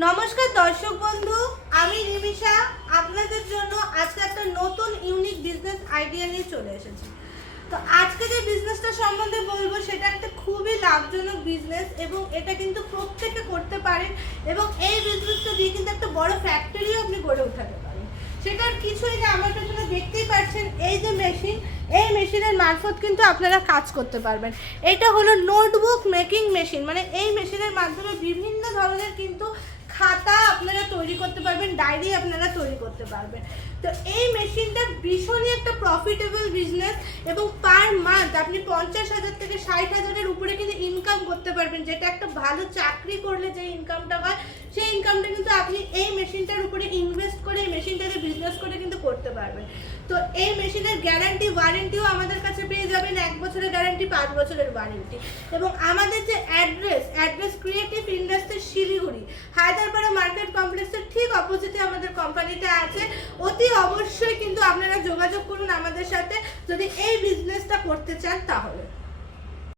নমস্কার দর্শক বন্ধু, আমি নিমিষা আপনাদের জন্য আজকে একটা নতুন ইউনিক বিজনেস আইডিয়া নিয়ে চলে এসেছি। তো আজকে যে বিজনেসটা সম্বন্ধে বলবো সেটা একটা খুবই লাভজনক বিজনেস এবং এটা কিন্তু প্রত্যেকে করতে পারেন এবং এই বিজনেসটা দিয়ে কিন্তু একটা বড় ফ্যাক্টরিও আপনি গড়ে উঠাতে পারেন। সেটার কিছুই না, আমার পেছনে দেখতেই পাচ্ছেন এই যে মেশিন, এই মেশিনের মারফত কিন্তু আপনারা কাজ করতে পারবেন। এটা হলো নোটবুক মেকিং মেশিন, মানে এই মেশিনের মাধ্যমে বিভিন্ন ধরনের কিন্তু খাতা আপনারা তৈরি করতে পারবেন, ডায়েরি আপনারা তৈরি করতে পারবেন। তো এই মেশিনটা ভীষণই একটা প্রফিটেবল বিজনেস এবং পার মান্থ আপনি 50,000 থেকে 60,000-এর উপরে কিন্তু ইনকাম করতে পারবেন, যেটা একটা ভালো চাকরি করলে যে ইনকামটা হয় সেই ইনকামটা কিন্তু আপনি এই মেশিনটার উপরে ইনভেস্ট করে এই মেশিনটাকে বিজনেস করে কিন্তু করতে পারবেন। তো এই মেশিনের গ্যারান্টি ওয়ারেন্টিও আমাদের কাছে পেয়ে যাবেন, 1 বছরের গ্যারান্টি, 5 বছরের ওয়ারেন্টি। এবং আমাদের যে address creative industry Siliguri, Hyderabad market কমপ্লেক্সের ঠিক অপোজিটে আমাদের কোম্পানিটা আছে। অতি অবশ্যই কিন্তু আপনারা যোগাযোগ করুন আমাদের সাথে যদি এই বিজনেসটা করতে চান তাহলে।